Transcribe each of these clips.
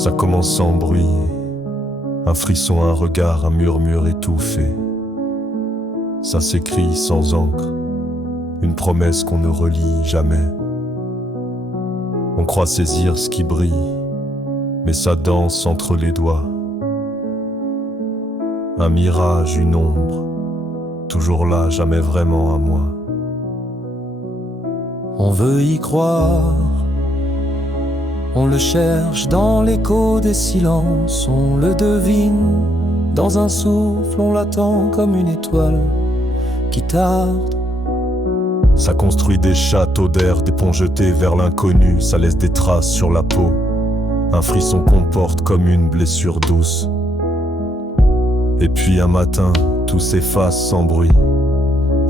Ça commence sans bruit, un frisson, un regard, un murmure étouffé. Ça s'écrit sans encre, une promesse qu'on ne relit jamais. On croit saisir ce qui brille, mais ça danse entre les doigts. Un mirage, une ombre, toujours là, jamais vraiment à moi. On veut y croire, on le cherche dans l'écho des silences, on le devine dans un souffle, on l'attend comme une étoile qui tarde. Ça construit des châteaux d'air, des ponts jetés vers l'inconnu, ça laisse des traces sur la peau, un frisson qu'on porte comme une blessure douce. Et puis un matin, tout s'efface sans bruit.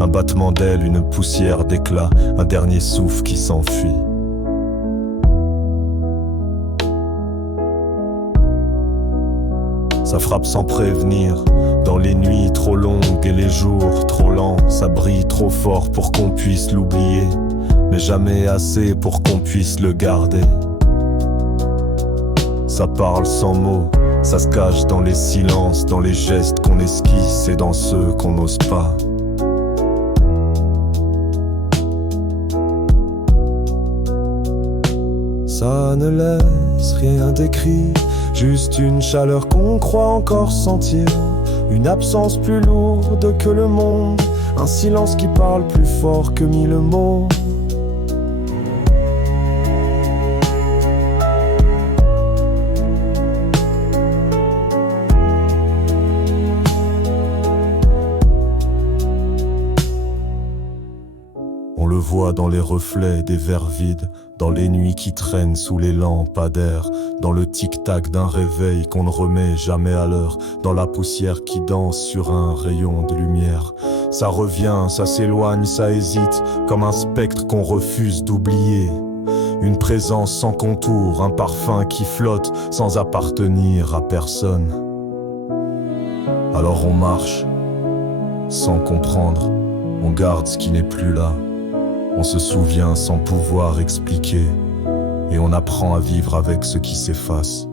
Un battement d'ailes, une poussière d'éclat, un dernier souffle qui s'enfuit. Ça frappe sans prévenir, dans les nuits trop longues et les jours trop lents. Ça brille trop fort pour qu'on puisse l'oublier, mais jamais assez pour qu'on puisse le garder. Ça parle sans mots, ça se cache dans les silences, dans les gestes qu'on esquisse et dans ceux qu'on n'ose pas. Ça ne laisse rien d'écrit, juste une chaleur qu'on croit encore sentir, une absence plus lourde que le monde, un silence qui parle plus fort que mille mots. On le voit dans les reflets des verres vides, dans les nuits qui traînent sous les lampadaires, dans le tic-tac d'un réveil qu'on ne remet jamais à l'heure, dans la poussière qui danse sur un rayon de lumière. Ça revient, ça s'éloigne, ça hésite, comme un spectre qu'on refuse d'oublier. Une présence sans contour, un parfum qui flotte sans appartenir à personne. Alors on marche, sans comprendre, on garde ce qui n'est plus là. On se souvient sans pouvoir expliquer, et on apprend à vivre avec ce qui s'efface.